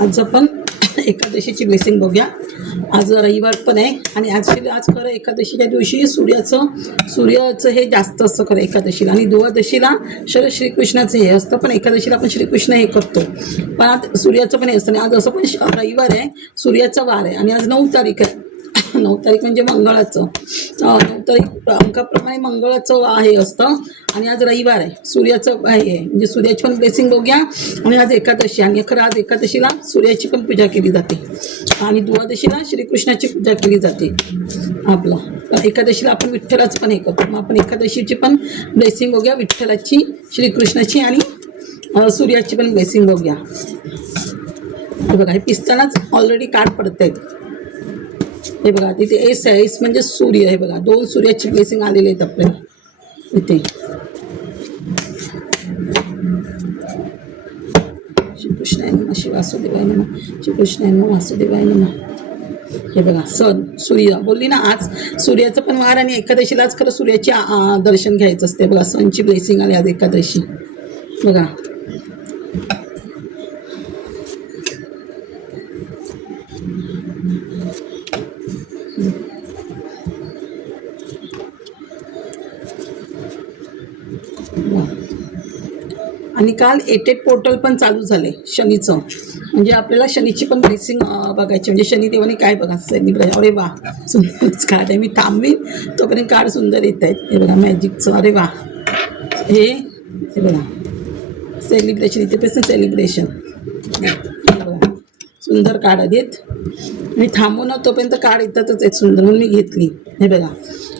आज आपण एकादशीची ब्लेसिंग बघूया। आज रविवार पण आहे आणि आज खरं एकादशीच्या दिवशी सूर्याचं हे जास्त असतं खरं एकादशीला, आणि द्वादशीला श्रीकृष्णाचं हे असतं, पण एकादशीला आपण श्रीकृष्ण हे करतो, पण आज सूर्याचं पण हे असतं। आणि आज असं पण रविवार आहे, सूर्याचा वार आहे, आणि आज 9 तारीख आहे। 9 तारीख म्हणजे मंगळाचं, 9 तारीख अंकाप्रमाणे मंगळाचं हे असतं, आणि आज रविवार आहे, सूर्याचं आहे, म्हणजे सूर्याची पण ब्लेसिंग बघूया। आणि आज एकादशी, आणि खरं आज एकादशीला सूर्याची पण पूजा केली जाते, आणि द्वादशीला श्रीकृष्णाची पूजा केली जाते आपलं। पण एकादशीला आपण विठ्ठलाचं पण हे करतो, मग आपण एकादशीची पण ब्लेसिंग बघूया, विठ्ठलाची, श्रीकृष्णाची आणि सूर्याची पण ब्लेसिंग बघूया। हे बघा, हे पिसतानाच ऑलरेडी कार्ड पडत आहेत, हे बघा तिथे एस आहे, एस म्हणजे सूर्य, हे बघा 2 सूर्याची ब्लेसिंग आलेली आहेत आपल्याला इथे। श्रीकृष्णाय नमः, शिव वासुदेवाय नमः, श्रीकृष्णाय नमः, वासुदेवाय नमः। हे बघा सन सूर्य बोलली ना, आज सूर्याचं पण वार, आणि एकादशीलाच खरं सूर्याचे दर्शन घ्यायचं असते। बघा सनची ब्लेसिंग आली आज एकादशी, बघा आणि काल 88 पोर्टल पण चालू झाले शनीचं, म्हणजे आपल्याला शनीची पण ब्लेसिंग बघायची, म्हणजे शनिदेवाने काय बघा सेलिब्रेशन। अरे वा, सुंदरच कार्ड आहे, मी थांबवीन तोपर्यंत कार्ड सुंदर येत आहेत। हे बघा मॅजिकचं, अरे वा, हे बघा सेलिब्रेशन, इथे पण सेलिब्रेशन, बघा सुंदर कार्ड आहेत, मी थांबू ना तोपर्यंत कार्ड येतातच आहेत सुंदर, म्हणून मी घेतली। हे बघा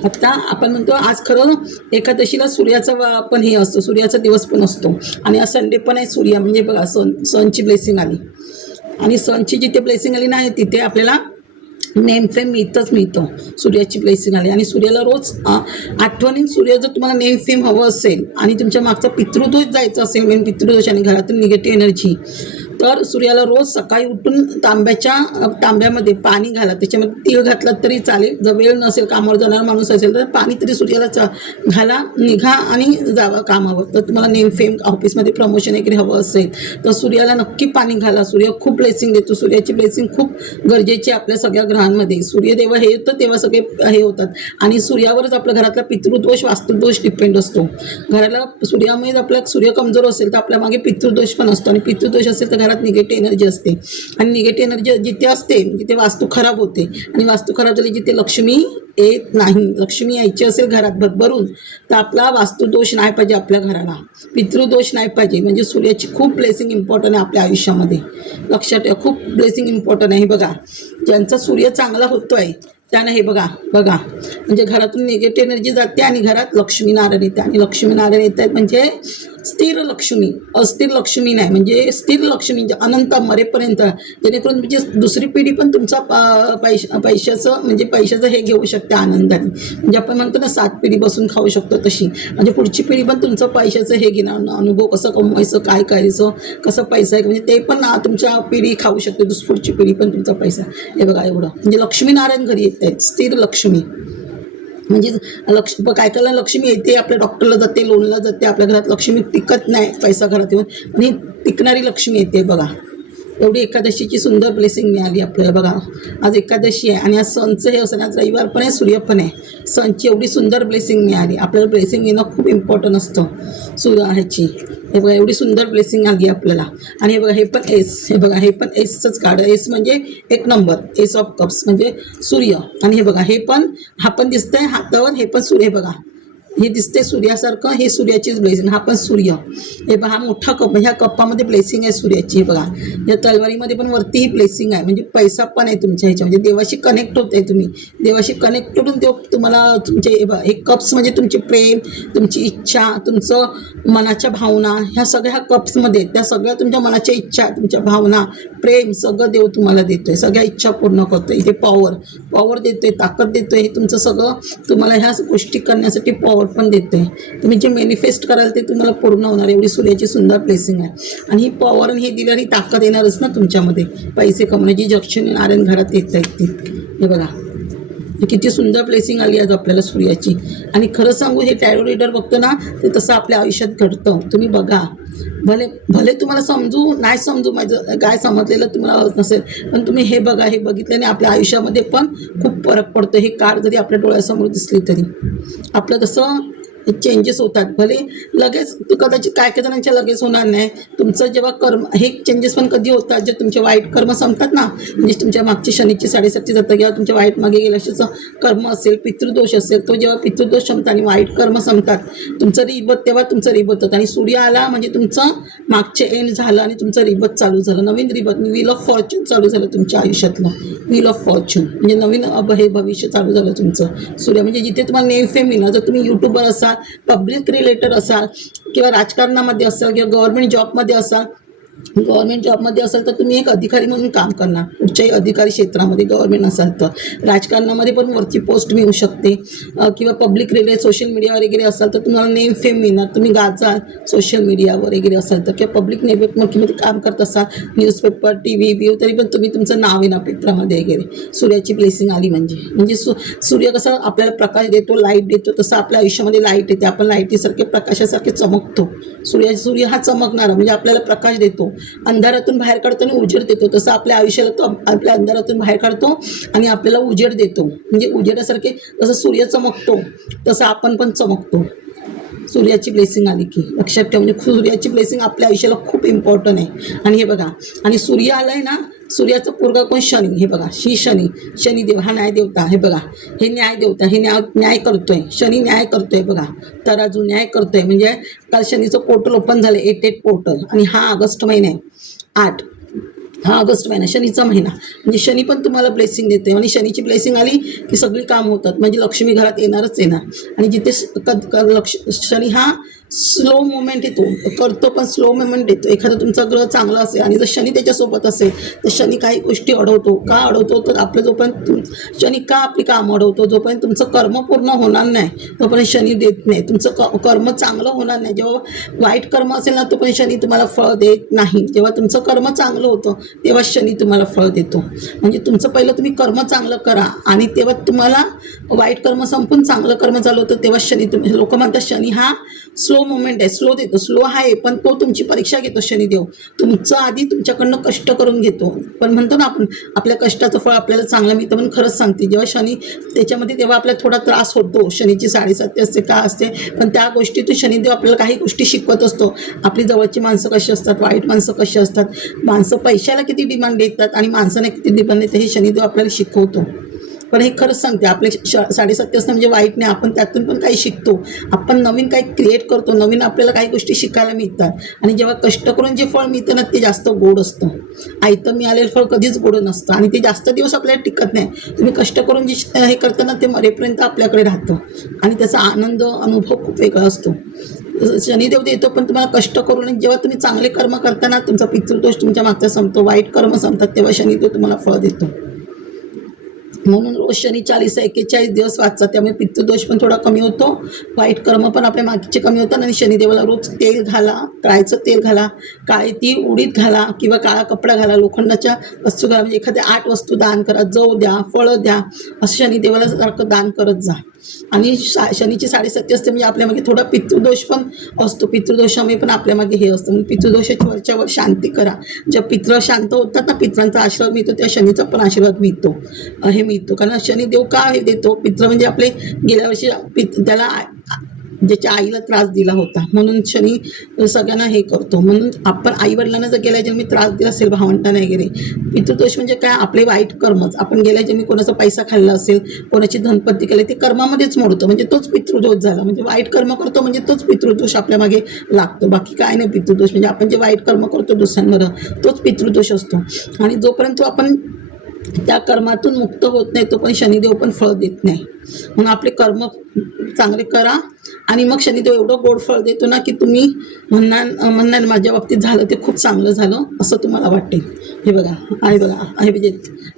आता आपण म्हणतो आज खरं एकादशीला सूर्याचा पण हे असतो, सूर्याचा दिवस पण असतो, आणि आज संडे पण आहे सूर्य, म्हणजे बघा सनची ब्लेसिंग आली, आणि सनची जिथे ब्लेसिंग आली नाही तिथे आपल्याला नेम फेम मिळतं, सूर्याची ब्लेसिंग आली। आणि सूर्याला रोज आठवणीन सूर्य, जर तुम्हाला नेम फेम हवं असेल आणि तुमच्या मागचा पितृदोष जायचा असेल, मेन पितृदोष आणि घरातून निगेटिव्ह एनर्जी, तर सूर्याला रोज सकाळी उठून तांब्यामध्ये पाणी घाला, त्याच्यामध्ये तीळ घातला तरी चालेल, जर वेळ नसेल कामावर जाणारा माणूस असेल तर पाणी तरी सूर्याला घाला, निघा आणि जावा कामावर। तर तुम्हाला नेम फेम ऑफिसमध्ये प्रमोशन वगैरे हवं असेल तर सूर्याला नक्की पाणी घाला, सूर्य खूप ब्लेसिंग देतो, सूर्याची ब्लेसिंग खूप गरजेची आहे आपल्या सगळ्या ग्रहांमध्ये। सूर्यदेव हे येतं तेव्हा सगळे हे होतात, आणि सूर्यावरच आपल्या घरातला पितृदोष वास्तुदोष डिपेंड असतो। घराला सूर्यामुळे आपला सूर्य कमजोर असेल तर आपल्या मागे पितृदोष पण असतो, आणि पितृदोष असेल तर घरात निगेटिव्ह एनर्जी असते, आणि निगेटिव्ह एनर्जी जिथे असते तिथे वास्तू खराब होते, आणि वास्तू खराब झाली जिथे लक्ष्मी येत नाही, लक्ष्मी यायची असेल घरात भरभरून तर आपला वास्तुदोष नाही पाहिजे, आपल्या घराला पितृदोष नाही पाहिजे, म्हणजे सूर्याची खूप ब्लेसिंग इम्पॉर्टंट आहे आपल्या आयुष्यामध्ये, लक्षात ठेवा खूप ब्लेसिंग इम्पॉर्टंट आहे। हे बघा ज्यांचा सूर्य चांगला होतोय त्यानं हे बघा म्हणजे घरातून निगेटिव्ह एनर्जी जाते, आणि घरात लक्ष्मीनारायण येते, आणि लक्ष्मीनारायण येत आहेत म्हणजे स्थिर लक्ष्मी, अस्थिर लक्ष्मी नाही, म्हणजे स्थिर लक्ष्मी, म्हणजे अनंत मरेपर्यंत, जेणेकरून म्हणजे दुसरी पिढी पण तुमचा पैशाचं हे घेऊ शकते आनंदाने, म्हणजे आपण म्हणतो ना 7 पिढी बसून खाऊ शकतो तशी, म्हणजे पुढची पिढी पण तुमचं पैशाचं हे घेणार, अनुभव कसं कमवायचं, काय करायचं, कसं पैसा आहे, म्हणजे ते पण तुमच्या पिढी खाऊ शकते, पुढची पिढी पण तुमचा पैसा। हे बघा एवढं म्हणजे लक्ष्मीनारायण घरी येत आहेत, स्थिर लक्ष्मी, म्हणजे काय काय लक्ष्मी येते आपल्या डॉक्टरला जाते, लोनला जाते, आपल्या घरात लक्ष्मी टिकत नाही, पैसा घरात येऊन, आणि टिकणारी लक्ष्मी येते। बघा एवढी एकादशीची सुंदर ब्लेसिंग मिळाली आपल्याला। बघा आज एकादशी आहे, आणि आज सणचं हे असं, आज रविवार पण आहे, सूर्य पण आहे, सणची एवढी सुंदर ब्लेसिंग मिळाली आपल्याला। ब्लेसिंग येणं खूप इम्पॉर्टंट असतं ह्याची। हे बघा एवढी सुंदर ब्लेसिंग आली आपल्याला, आणि हे बघा हे पण एस, हे बघा हे पण एसचंच कार्ड, एस म्हणजे 1 नंबर, एस ऑफ कप्स म्हणजे सूर्य, आणि हे बघा हे पण हा पण दिसतंय हातावर, हे पण सूर्य, बघा हे दिसते सूर्यासारखं, हे सूर्याचीच ब्लेसिंग, हा पण सूर्य। हे बघा हा मोठा कप, ह्या कप्पामध्ये ब्लेसिंग आहे सूर्याची। हे बघा या तलवारीमध्ये पण वरती ही ब्लेसिंग आहे, म्हणजे पैसा पण आहे तुमच्या ह्याच्या, म्हणजे देवाशी कनेक्ट होते तुम्ही, देवाशी कनेक्ट होऊन देव तुम्हाला तुमचे हे कप्स म्हणजे तुमचे प्रेम, तुमची इच्छा, तुमचं मनाच्या भावना, ह्या सगळ्या कप्समध्ये त्या सगळ्या तुमच्या मनाच्या इच्छा, तुमच्या भावना, प्रेम सगळं देव तुम्हाला देतोय, सगळ्या इच्छा पूर्ण करतोय। इथे पॉवर देतोय, ताकद देतोय, हे तुमचं सगळं तुम्हाला ह्या गोष्टी करण्यासाठी पॉवर पण देते, तुम्ही जे मॅनिफेस्ट कराल ते तुम्हाला पूर्ण होणार, एवढी सूर्याची सुंदर ब्लेसिंग आहे। आणि ही पॉवर आणि हे दिल्याने ताकद येणारच ना तुमच्यामध्ये, पैसे कमवण्याची लक्ष्मी नारायण घरात येत आहेत ती। हे बघा किती सुंदर ब्लेसिंग आली आज आपल्याला सूर्याची। आणि खरं सांगू हे टॅरो रीडर बघतो ना ते तसं आपल्या आयुष्यात घडतं, तुम्ही बघा भले भले तुम्हाला समजू नाही समजू माझं काय समजलेलं तुम्हाला हवंच नसेल, पण तुम्ही हे बघा, हे बघितल्याने आपल्या आयुष्यामध्ये पण खूप फरक पडतो. हे कार्ड जरी आपल्या डोळ्यासमोर दिसली तरी आपलं कसं चेंजेस होतात. भले लगेच कदाचित काय काय जणांच्या लगेच होणार नाही. तुमचं जेव्हा कर्म हे चेंजेस पण कधी होतात, जे तुमचे वाईट कर्म संपतात ना, म्हणजे तुमच्या मागची शनीची 7.5 जातं किंवा तुमच्या वाईट मागे गेल्या कर्म असेल, पितृदोष असेल, तो जेव्हा पितृदोष संपतात आणि वाईट कर्म संपतात, तुमचं रिबत तेव्हा तुमचं रिबत होतं. आणि सूर्य आला म्हणजे तुमचं मागचे एंड झालं आणि तुमचं रिबत चालू झालं, नवीन रिबत, व्हील ऑफ फॉर्च्यून चालू झालं तुमच्या आयुष्यातलं. व्हील ऑफ फॉर्च्यून म्हणजे नवीन हे भविष्य चालू झालं तुमचं. सूर्य म्हणजे जिथे तुम्हाला नेम फेम मिळणार. जर तुम्ही यूट्यूबर असाल, पब्लिक रिलेटेड असाल किंवा राजकारणामध्ये असाल किंवा गव्हर्नमेंट जॉबमध्ये असाल, तर तुम्ही एक अधिकारी म्हणून काम करणार कुठच्याही अधिकारी क्षेत्रामध्ये. गव्हर्नमेंट असाल तर राजकारणामध्ये पण वरची पोस्ट मिळू शकते, किंवा पब्लिक रिलेटेड सोशल मीडिया वगैरे असाल तर तुम्हाला नेम फेम मिळणार. तुम्ही गाजाल सोशल मीडियावर वगैरे असाल तर, किंवा पब्लिक नेटवर्कमध्ये काम करत असाल, न्यूजपेपर, TV, व्ह्यू, तरी पण तुम्ही तुमचं नाव येणार पेपरामध्ये वगैरे. सूर्याची ब्लेसिंग आली म्हणजे सूर्य कसं आपल्याला प्रकाश देतो, लाईट देतो, तसं आपल्या आयुष्यामध्ये लाईट येते. आपण लाईटीसारखे प्रकाशासारखे चमकतो. सूर्य हा चमकणारा म्हणजे आपल्याला प्रकाश देतो, अंधारातून बाहेर काढतो आणि उजेड देतो. तसं आपल्या आयुष्याला तो आपल्या अंधारातून बाहेर काढतो आणि आपल्याला उजेड देतो. म्हणजे उजेडासारखे जसं सूर्य चमकतो तसं आपण पण चमकतो. सूर्याची ब्लेसिंग आली की लक्षात ठेवा. म्हणजे सूर्याची ब्लेसिंग आपल्या आयुष्याला खूप इम्पॉर्टंट आहे. आणि हे बघा, आणि सूर्य आलाय ना, सूर्याचा पोरगा कोण? शनी. हे बघा, शनिदेव हा न्यायदेवता. हे बघा, हे न्यायदेवता, हे न्याय करतोय. शनी न्याय करतोय बघा, तराजू न्याय करतोय. म्हणजे काल शनीचं पोर्टल ओपन झालं, 8 पोर्टल. आणि हा ऑगस्ट महिना आहे, 8 हा ऑगस्ट महिना, शनीचा महिना. म्हणजे शनी पण तुम्हाला ब्लेसिंग देते. आणि शनीची ब्लेसिंग आली की सगळी कामं होतात. म्हणजे लक्ष्मी घरात येणारच येणार. आणि जिथे शनी हा स्लो मुवमेंट येतो, करतो पण स्लो मुवमेंट येतो. एखादा तुमचा ग्रह चांगला असेल आणि जर शनी त्याच्यासोबत असेल तर शनी काही गोष्टी अडवतो. का अडवतो? तर आपलं जोपर्यंत शनी का आपली कामं अडवतो, जोपर्यंत तुमचं कर्म पूर्ण होणार नाही तोपर्यंत शनी देत नाही. तुमचं कर्म चांगलं होणार नाही. जेव्हा वाईट कर्म असेल ना तोपर्यंत शनी तुम्हाला फळ देत नाही. जेव्हा तुमचं कर्म चांगलं होतं तेव्हा शनी तुम्हाला फळ देतो. म्हणजे तुमचं पहिलं तुम्ही कर्म चांगलं करा आणि तेव्हा तुम्हाला वाईट कर्म संपून चांगलं कर्म चालू होतं तेव्हा शनी लोक म्हणतात शनी हा स्लो मुवमेंट आहे, स्लो देतो. स्लो आहे पण तो तुमची परीक्षा घेतो शनिदेव. तुमचं आधी तुमच्याकडनं कष्ट करून घेतो. पण म्हणतो ना आपण आपल्या कष्टाचं फळ आपल्याला चांगलं मिळतं. पण खरंच सांगते, जेव्हा शनी त्याच्यामध्ये तेव्हा आपल्याला थोडा त्रास होतो. शनीची 7.5 असते का असते, पण त्या गोष्टीतून शनिदेव आपल्याला काही गोष्टी शिकवत असतो. आपली जवळची माणसं कशी असतात, वाईट माणसं कशी असतात, माणसं पैशाला किती डिमांड देतात आणि माणसाने किती डिमांड देतात हे शनिदेव आपल्याला शिकवतो. पण हे खरंच सांगते, आपले 7.5 असणं म्हणजे वाईट नाही. आपण त्यातून पण काही शिकतो. आपण नवीन काही क्रिएट करतो, नवीन आपल्याला काही गोष्टी शिकायला मिळतात. आणि जेव्हा कष्ट करून जे फळ मिळतं ना ते जास्त गोड असतं. आयतं मिळालेलं फळ कधीच गोड नसतं आणि ते जास्त दिवस आपल्याला टिकत नाही. तुम्ही कष्ट करून जे हे करताना ते मरेपर्यंत आपल्याकडे राहतं आणि त्याचा आनंद अनुभव खूप वेगळा असतो. शनिदेव देतो पण तुम्हाला कष्ट करून जेव्हा तुम्ही चांगले कर्म करताना तुमचा पितृदोष तुमच्या मागचा संपतो, वाईट कर्म संपतात, तेव्हा शनिदेव तुम्हाला फळ देतो. म्हणून रोज शनी 40-41 दिवस वाचतात. त्यामुळे पितृदोष पण थोडा कमी होतो, वाईट कर्म पण आपल्या मागचे कमी होतात. आणि शनिदेवाला रोज तेल घाला, तळायचं तेल घाला, काळी तीळ उडीद घाला किंवा काळा कपडा घाला, लोखंडाच्या वस्तू घाला. म्हणजे एखाद्या 8 वस्तू दान करा, जव द्या, फळं द्या, असं शनिदेवाला सारखं दान करत जा. आणि शनीची 7.5 असते म्हणजे आपल्यामागे थोडा पितृदोष पण असतो. पितृदोषामुळे पण आपल्यामागे हे असतं. म्हणजे पितृदोषाच्या वरच्यावर शांती करा. जेव्हा पितृ शांत होतात ना, पित्रांचा आशीर्वाद मिळतो, त्या शनीचा पण आशीर्वाद मिळतो. हे मिळतो कारण शनिदेव का हे देतो, पितृ म्हणजे आपले गेल्या वर्षी त्याला ज्याच्या आईला त्रास दिला होता म्हणून शनी सगळ्यांना हे करतो. म्हणून आपण आईवडिलांना जर गेल्या जन्मी त्रास दिला असेल, भावंडांना वगैरे, पितृदोष म्हणजे काय, आपले वाईट कर्मच. आपण गेल्या जन्मी कोणाचा पैसा खाल्ला असेल, कोणाची धनपत्ती केली, ते कर्मामध्येच मोडतो. म्हणजे तोच पितृदोष झाला. म्हणजे वाईट कर्म करतो म्हणजे तोच पितृदोष आपल्या मागे लागतो. बाकी काय नाही. पितृदोष म्हणजे आपण जे वाईट कर्म करतो दुसऱ्यांवर तोच पितृदोष असतो. आणि जोपर्यंत आपण त्या कर्मातून मुक्त होत नाही तो पण शनिदेव पण फळ देत नाही. म्हणून आपले कर्म चांगले करा आणि मग शनिदेव एवढं गोड फळ देतो ना की तुम्ही म्हणणार माझ्या बाबतीत झालं ते खूप चांगलं झालं असं तुम्हाला वाटेल. हे बघा आहे, बघा आहे, म्हणजे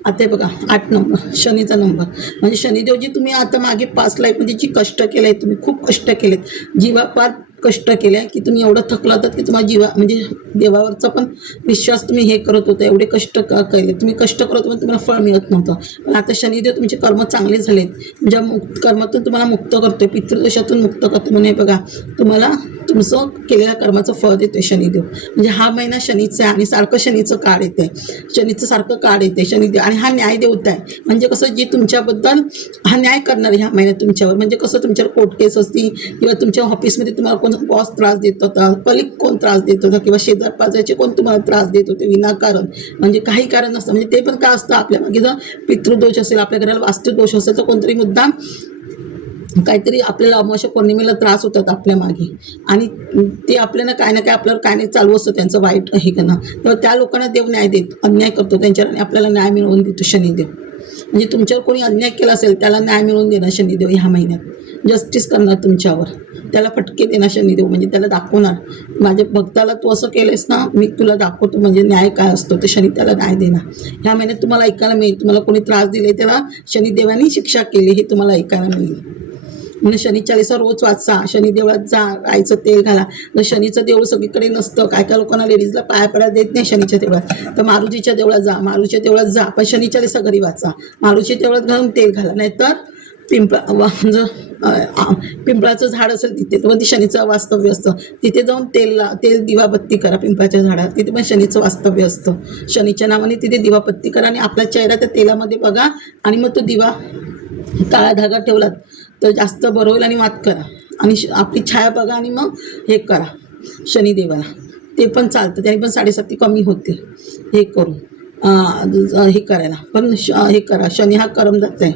आता हे बघा 8 नंबर शनीचा नंबर. म्हणजे शनिदेव जी तुम्ही आता मागे 5 लाईफमध्ये जी कष्ट केले, तुम्ही खूप कष्ट केलेत, जीवापार कष्ट केले की तुम्ही एवढं थकला होतात की तुम्हाला म्हणजे देवावरचा पण विश्वास तुम्ही हे करत होता, एवढे कष्ट केले, तुम्ही कष्ट करत होता तुम्हाला फळ मिळत नव्हतं. पण आता शनिदेव तुमचे कर्म चांगले झालेत, म्हणजे कर्मातून तुम्हाला मुक्त करतोय, पितृदोषातून मुक्त करतो. म्हणून हे बघा तुम्हाला तुमचं केलेल्या कर्माचं फळ देतोय शनिदेव. म्हणजे हा महिना शनीचा आहे आणि सारखं शनीचं काळ येते, शनीचं सारखं काळ येते शनिदेव. आणि हा न्याय देवता आहे. म्हणजे कसं जी तुमच्याबद्दल हा न्याय करणार ह्या महिन्यात तुमच्यावर. म्हणजे कसं तुमच्यावर कोर्ट केस असती किंवा तुमच्या ऑफिसमध्ये तुम्हाला कोण बॉस त्रास देत होता, कलिक कोण त्रास देत होता किंवा शेजार पाजारचे कोण तुम्हाला त्रास देत होते विनाकारण, म्हणजे काही कारण नसतं. म्हणजे ते पण काय असतं आपल्या मागे जर पितृदोष असेल, आपल्या घराला वास्तुदोष असेल तर कोणतरी मुद्दाम काहीतरी आपल्याला अमावस्या पौर्णिमेला त्रास होतात आपल्या मागे आणि ते आपल्याला काय ना काय आपल्यावर काय नाही चालू असतं त्यांचं वाईट हे करणं. तेव्हा त्या लोकांना देव न्याय देत अन्याय करतो त्यांच्यावर आणि आपल्याला न्याय मिळवून देतो शनिदेव. म्हणजे तुमच्यावर कोणी अन्याय केला असेल त्याला न्याय मिळवून देणार शनिदेव ह्या महिन्यात. जस्टिस करणार तुमच्यावर, त्याला फटके देणार शनिदेव. म्हणजे त्याला दाखवणार माझ्या भक्ताला तू असं केलंस ना, मी तुला दाखवतो म्हणजे न्याय काय असतो ते. शनी त्याला न्याय देणार ह्या महिन्यात तुम्हाला ऐकायला मिळेल. तुम्हाला कोणी त्रास दिले त्याला शनिदेवानी शिक्षा केली हे तुम्हाला ऐकायला मिळेल. म्हणजे शनी चालीसा रोज वाचा, शनी देवळात जा, राईचं तेल घाला. जर शनीचं देऊळ सगळीकडे नसतं, काय काय लोकांना लेडीजला पाया पडायला देत नाही शनीच्या देवळात, तर मारुतीच्या देवळात जा, मारुतीच्या देवळात जा, पण शनी चालीसा घरी वाचा. मारुतीच्या देवळात घालून तेल घाला. नाहीतर पिंपळाचं झाड असेल तिथे तर ते शनीचं वास्तव्य असतं, तिथे जाऊन तेल दिवाबत्ती करा पिंपळाच्या झाडात, तिथे पण शनीचं वास्तव्य असतं. शनीच्या नावाने तिथे दिवाबत्ती करा आणि आपला चेहरा त्या तेलामध्ये बघा आणि मग तो दिवा काळा धागा ठेवलात तर जास्त बरं होईल आणि मात करा. आणि आपली छाया बघा आणि मग हे करा शनिदेवाला, ते पण चालतं. त्याने पण 7.5 कमी होते हे करून हे करायला. पण हे करा, शनी हा करमदाता आहे.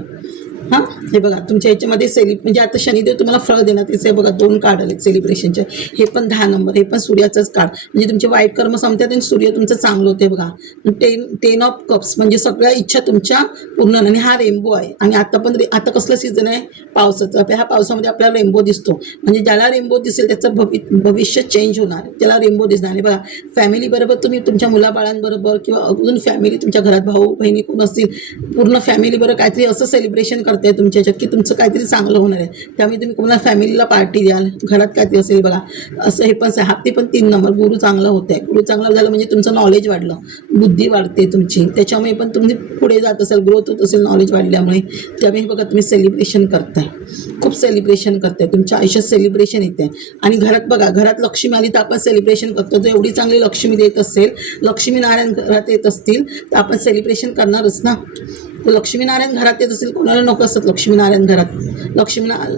हां, हे बघा तुमच्या ह्याच्यामध्ये म्हणजे आता शनिदेव तुम्हाला फळ देणार त्याचे बघा 2 कार्ड आले सेलिब्रेशनचे. हे पण 10 नंबर, हे पण सूर्याचंच कार्ड. म्हणजे तुमचे वाईट कर्म संपतात आणि सूर्य तुमचं चांगलं होते बघा. 10 ऑफ कप्स म्हणजे सगळ्या इच्छा तुमच्या पूर्ण. आणि हा रेनबो आहे. आणि आता कसलं सीझन आहे पावसाचं. ह्या पावसामध्ये आपल्याला रेनबो दिसतो. म्हणजे ज्याला रेनबो दिसेल त्याचं भविष्य चेंज होणार, त्याला रेनबो दिसणार. आणि बघा फॅमिलीबरोबर तुम्ही तुमच्या मुलाबाळांबरोबर किंवा अजून फॅमिली तुमच्या घरात भाऊ बहिणी कोण असतील पूर्ण फॅमिलीबरोबर काहीतरी असं सेलिब्रेशन करते तुमच्या ह्याच्यात की तुमचं काहीतरी चांगलं होणार आहे. त्यामुळे तुम्ही कोणाला फॅमिलीला पार्टी द्याल, घरात काहीतरी असेल बघा असं. हे पण हाती पण 3 नंबर, गुरु चांगला होत आहे. गुरु चांगला झालं म्हणजे तुमचं नॉलेज वाढलं, बुद्धी वाढते तुमची, त्याच्यामुळे पण तुम्ही पुढे जात असेल, ग्रोथ होत असेल नॉलेज वाढल्यामुळे. त्यामुळे बघा तुम्ही सेलिब्रेशन करताय, खूप सेलिब्रेशन करताय, तुमच्या आयुष्यात सेलिब्रेशन येते. आणि घरात बघा, घरात लक्ष्मी आली तर आपण सेलिब्रेशन करतो. जर एवढी चांगली लक्ष्मी देत असेल, लक्ष्मीनारायण घरात येत असतील तर आपण सेलिब्रेशन करणारच ना. लक्ष्मीनारायण घरात येत असेल, कोणाला नको असतात लक्ष्मीनारायण घरात.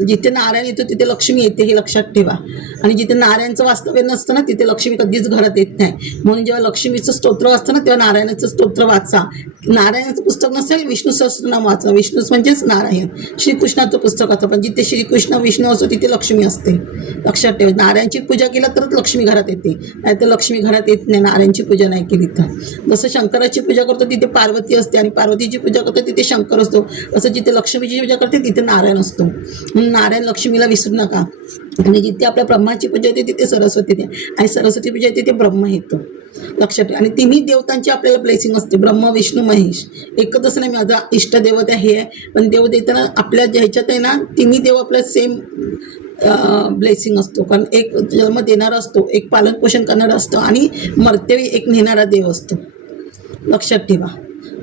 जिथे नारायण येतो तिथे लक्ष्मी येते हे लक्षात ठेवा. आणि जिथे नारायणचं वास्तव्य नसतं ना तिथे लक्ष्मी कधीच घरात येत नाही. म्हणून जेव्हा लक्ष्मीचं स्तोत्र वाचतं ना तेव्हा नारायणाचं स्तोत्र वाचा. नारायणाचं पुस्तक नसेल विष्णू सहस्त्रनाम वाचा. विष्णू म्हणजेच नारायण, श्रीकृष्णाचं पुस्तक असतं. पण जिथे श्रीकृष्ण विष्णू असतो तिथे लक्ष्मी असते, लक्षात ठेवा. नारायणची पूजा केलं तरच लक्ष्मी घरात येते, नाहीतर लक्ष्मी घरात येत नाही नारायणची पूजा नाही केली तर. जसं शंकराची पूजा करतो तिथे पार्वती असते आणि पार्वतीची पूजा करतो तिथे शंकर असतो, असं जिथे लक्ष्मीची पूजा करते तिथे नारायण असतो. म्हणून नारायण लक्ष्मीला विसरू नका. आणि जिथे आपल्या ब्रह्माची पूजा येते तिथे सरस्वती येते आणि सरस्वती पूजा येते तिथे ब्रह्म येतो, लक्षात ठेवा. आणि तिन्ही देवतांची आपल्याला ब्लेसिंग असते, ब्रह्म विष्णू महेश. एकच नाही माझा इष्टदेवता हे आहे, पण देव देताना आपल्या ह्याच्यात आहे ना तिन्ही देव आपल्या सेम ब्लेसिंग असतो. कारण एक जन्म देणारा असतो, एक पालन पोषण करणारा असतो आणि मर्त्यवी एक नेणारा देव असतो, लक्षात ठेवा.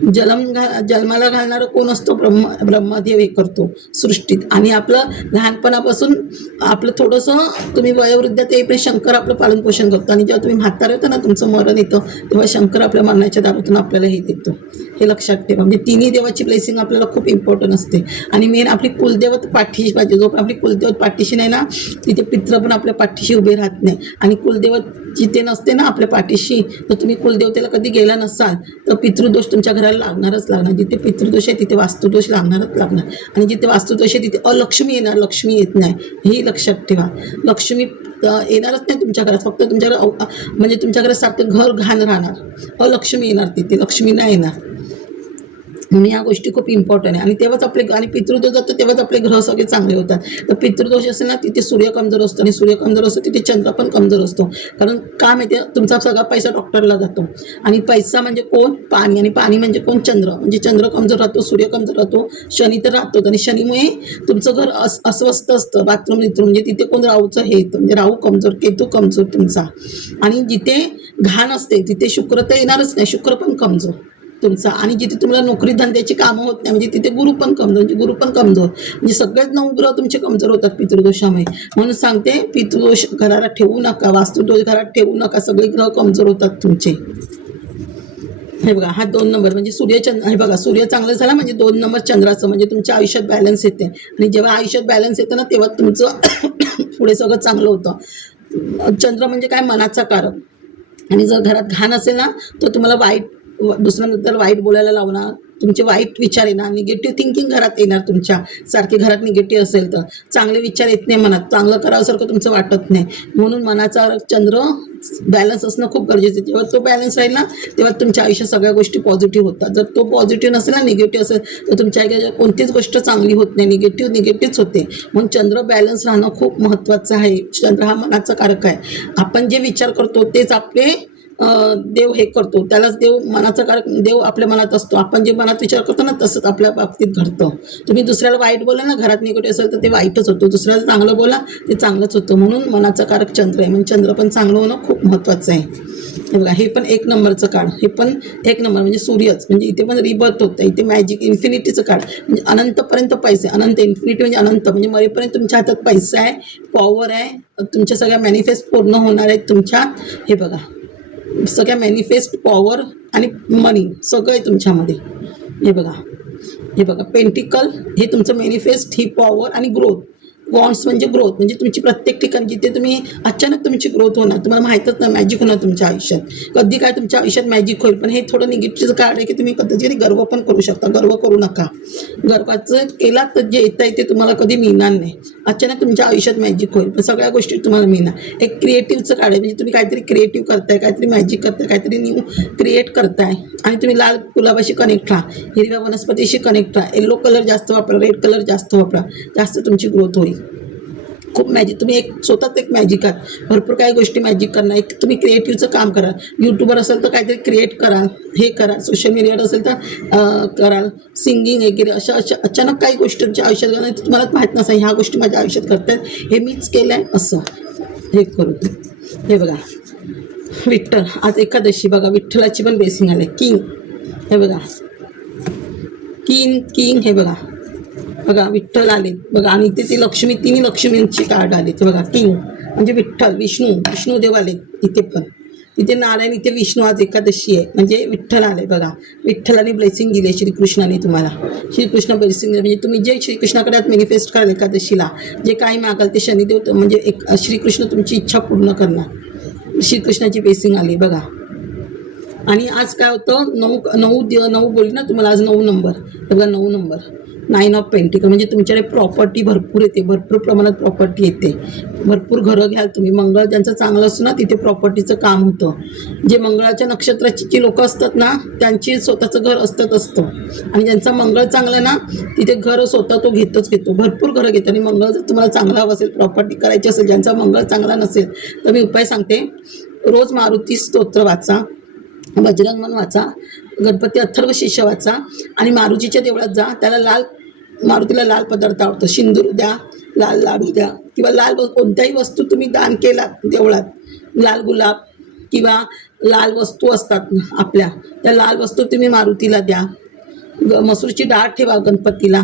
जन्माला घालणारं कोण असतो? ब्रह्मदेव हे करतो सृष्टीत. आणि आपलं लहानपणापासून आपलं थोडंसं तुम्ही वयोवृद्धात येईपर्यंत शंकर आपलं पालनपोषण करतो. आणि जेव्हा तुम्ही म्हातारे होता ना तुमचं मरण येतं तेव्हा शंकर आपल्या मरणाच्या दारातून आपल्याला हे देतो, हे लक्षात ठेवा. म्हणजे तिन्ही देवाची ब्लेसिंग आपल्याला खूप इम्पॉर्टंट असते. आणि मेन आपली कुलदेवत पाठीशी पाहिजे. जो आपली कुलदेवत पाठीशी नाही ना तिथे पित्र पण आपल्या पाठीशी उभे राहत नाही. आणि कुलदेवत जिथे नसते ना आपल्या पाठीशी, तर तुम्ही कुलदेवतेला कधी गेला नसाल तर पितृदोष तुमच्या घराला लागणारच लागणार. जिथे पितृदोष आहे तिथे वास्तुदोष लागणारच लागणार. आणि जिथे वास्तुदोष आहे तिथे अलक्ष्मी येणार, लक्ष्मी येत नाही, हे लक्षात ठेवा. लक्ष्मी येणारच नाही तुमच्या घरात, फक्त तुमच्याकडे म्हणजे तुमच्या घरात सारखं घर घाण राहणार, अलक्ष्मी येणार, तिथे लक्ष्मी नाही येणार. म्हणून या गोष्टी खूप इम्पॉर्टंट आहे. आणि तेव्हाच आपले आणि पितृदोष जातं तेव्हाच आपले ग्रह सगळे चांगले होतात. तर पितृदोष असेल ना तिथे सूर्य कमजोर असतो आणि सूर्य कमजोर असतो तिथे चंद्र पण कमजोर असतो. कारण का माहिती आहे, तुमचा सगळा पैसा डॉक्टरला जातो. आणि पैसा म्हणजे कोण? पाणी. आणि पाणी म्हणजे कोण? चंद्र. म्हणजे चंद्र कमजोर राहतो, सूर्य कमजोर राहतो, शनी तर राहतोच. आणि शनीमुळे तुमचं घर अस्वस्थ असतं, बाथरूम बिथरूम. म्हणजे तिथे कोण राहूचं हे येतं, म्हणजे राहू कमजोर, केतू कमजोर तुमचा. आणि जिथे घाण असते तिथे शुक्र तर येणारच नाही, शुक्र पण कमजोर, तुमचा. आणि जिथे तुम्हाला नोकरी धंद्याची कामं होत नाही म्हणजे तिथे गुरु पण कमजोर, म्हणजे गुरु पण कमजोर, म्हणजे सगळेच 9 ग्रह तुमचे कमजोर होतात पितृदोषामुळे. म्हणून सांगते पितृदोष घराला ठेवू नका, वास्तुदोष घरात ठेवू नका, सगळे ग्रह कमजोर होतात तुमचे. हे बघा हा 2 नंबर म्हणजे सूर्यचंद्र, हे बघा सूर्य चांगला झाला म्हणजे 2 नंबर चंद्राचं, म्हणजे तुमच्या आयुष्यात बॅलन्स येते. आणि जेव्हा आयुष्यात बॅलन्स येतं ना तेव्हा तुमचं पुढे सगळं चांगलं होतं. चंद्र म्हणजे काय, मनाचा कारक. आणि जर घरात घाण असेल ना तर तुम्हाला वाईट, दुसऱ्यांबद्दल वाईट बोलायला लावणार, तुमचे वाईट विचार येणार, निगेटिव्ह थिंकिंग घरात येणार तुमच्या. सारखे घरात निगेटिव्ह असेल तर चांगले विचार येत नाही मनात, चांगलं करावंसारखं तुमचं वाटत नाही. म्हणून मनाचा चंद्र बॅलन्स असणं खूप गरजेचं आहे. जेव्हा तो बॅलन्स राहील ना तेव्हा तुमच्या आयुष्यात सगळ्या गोष्टी पॉझिटिव्ह होतात. जर तो पॉझिटिव्ह नसेल ना, निगेटिव्ह असेल, तर तुमच्या आयुष्यात कोणतीच गोष्ट चांगली होत नाही, निगेटिव्हच होते. म्हणून चंद्र बॅलन्स राहणं खूप महत्त्वाचं आहे. चंद्र हा मनाचा कारक आहे. आपण जे विचार करतो तेच आपले देव हे करतो, त्यालाच देव मनाचा कारक, देव आपल्या मनात असतो. आपण जे मनात विचार करतो ना तसंच आपल्या बाबतीत घडतं. तुम्ही दुसऱ्याला वाईट बोला ना, घरात निगेटिव्ह असेल तर ते वाईटच होतं, दुसऱ्याला चांगलं बोला ते चांगलंच होतं. म्हणून मनाचा कारक चंद्र आहे, म्हणजे चंद्र पण चांगलं होणं खूप महत्त्वाचं आहे. हे बघा हे पण 1 नंबरचं कार्ड, हे पण 1 नंबर म्हणजे सूर्यच, म्हणजे इथे पण रिबर्थ होतं, इथे मॅजिक इन्फिनिटीचं कार्ड, म्हणजे अनंतपर्यंत पैसे, अनंत, इन्फिनिटी म्हणजे अनंत, म्हणजे मरेपर्यंत तुमच्या हातात पैसा आहे, पॉवर आहे, तुमच्या सगळ्या मॅनिफेस्ट पूर्ण होणार आहेत तुमच्या. हे बघा सगळ्या मॅनिफेस्ट, पॉवर आणि मनी सगळं आहे तुमच्यामध्ये. हे बघा पेंटिकल हे तुमचं मॅनिफेस्ट, ही पॉवर आणि ग्रोथ. वॉन्ट्स म्हणजे ग्रोथ, म्हणजे तुमची प्रत्येक ठिकाणी जिथे तुम्ही अचानक तुमची ग्रोथ होणार, तुम्हाला माहीतच नाही मॅजिक होणार तुमच्या आयुष्यात. कधी काय तुमच्या आयुष्यात मॅजिक होईल. पण हे थोडं निगेटिव्ह कार्ड आहे की तुम्ही कधी गर्व पण करू शकता. गर्व करू नका. गर्वाचं केला तर जे येतं आहे ते तुम्हाला कधी मिळणार नाही. अचानक तुमच्या आयुष्यात मॅजिक होईल, पण सगळ्या गोष्टी तुम्हाला मिळणार. एक क्रिएटिव्हचं कार्ड आहे, म्हणजे तुम्ही काहीतरी क्रिएटिव्ह करताय, काहीतरी मॅजिक करताय, काहीतरी न्यू क्रिएट करताय. आणि तुम्ही लाल गुलाबाशी कनेक्ट राहा, हिरव्या वनस्पतीशी कनेक्ट राहा, येलो कलर जास्त वापरा, रेड कलर जास्त वापरा, जास्त तुमची ग्रोथ होईल. खूप मॅजिक, तुम्ही स्वतःच एक मॅजिक आहात. भरपूर काही गोष्टी मॅजिक करणार. एक तुम्ही क्रिएटिव्हचं काम करा. यूट्यूबर असेल तर काहीतरी क्रिएट करा, हे करा. सोशल मीडियावर असेल तर कराल. सिंगिंग वगैरे अशा अचानक काही गोष्टी तुमच्या आयुष्यात घडणार, तुम्हाला माहीत नसा ह्या गोष्टी माझ्या आयुष्यात करतात, हे मीच केलं आहे असं हे करू. हे बघा विठ्ठल, आज एकादशी, बघा विठ्ठलाची पण बेसिंग आले. किंग, हे बघा किंग, हे बघा विठ्ठल आले बघा. आणि इथे ती लक्ष्मी, तिन्ही लक्ष्मींची कार्ड आली. ते बघा किंग म्हणजे विठ्ठल, विष्णुदेव आले इथे पण. इथे नारायण, इथे विष्णू. आज एकादशी आहे म्हणजे विठ्ठल आले बघा. विठ्ठलाने ब्लेसिंग दिली श्रीकृष्णाने तुम्हाला. श्रीकृष्ण ब्लेसिंग म्हणजे तुम्ही जे श्रीकृष्णाकडे आज मॅनिफेस्ट कराल एकादशीला, जे काही मागाल ते शनिदेव म्हणजे एक श्रीकृष्ण तुमची इच्छा पूर्ण करणार. श्रीकृष्णाची ब्लेसिंग आली बघा. आणि आज काय होतं, 9 बोलली ना तुम्हाला, आज 9 नंबर. बघा 9 नंबर, 9 ऑफ पेंटिकल, म्हणजे तुमच्याकडे प्रॉपर्टी भरपूर येते, भरपूर प्रमाणात प्रॉपर्टी येते. भरपूर घरं घ्याल तुम्ही. मंगळ ज्यांचं चांगलं असतं ना तिथे प्रॉपर्टीचं काम होतं. जे मंगळाच्या नक्षत्राची जी लोकं असतात ना त्यांची स्वतःचं घर असतं. आणि ज्यांचा मंगळ चांगला ना तिथे घर स्वतः तो घेतो, भरपूर घरं घेतो. आणि मंगळ जर तुम्हाला चांगला हवं असेल, प्रॉपर्टी करायची असेल, ज्यांचा मंगळ चांगला नसेल तर मी उपाय सांगते. रोज मारुती स्तोत्र वाचा, बजरंग मन वाचा, गणपती अथर्वशीर्ष वाचा, आणि मारुतीच्या देवळात जा. त्याला मारुतीला लाल पदार्थ आवडतो, सिंदूर द्या, लाल लाडू द्या, किंवा लाल कोणत्याही वस्तू तुम्ही दान केलात देवळात, लाल गुलाब किंवा लाल वस्तू असतात आपल्या, त्या लाल वस्तू तुम्ही मारुतीला द्या. मसूरची डाळ ठेवा गणपतीला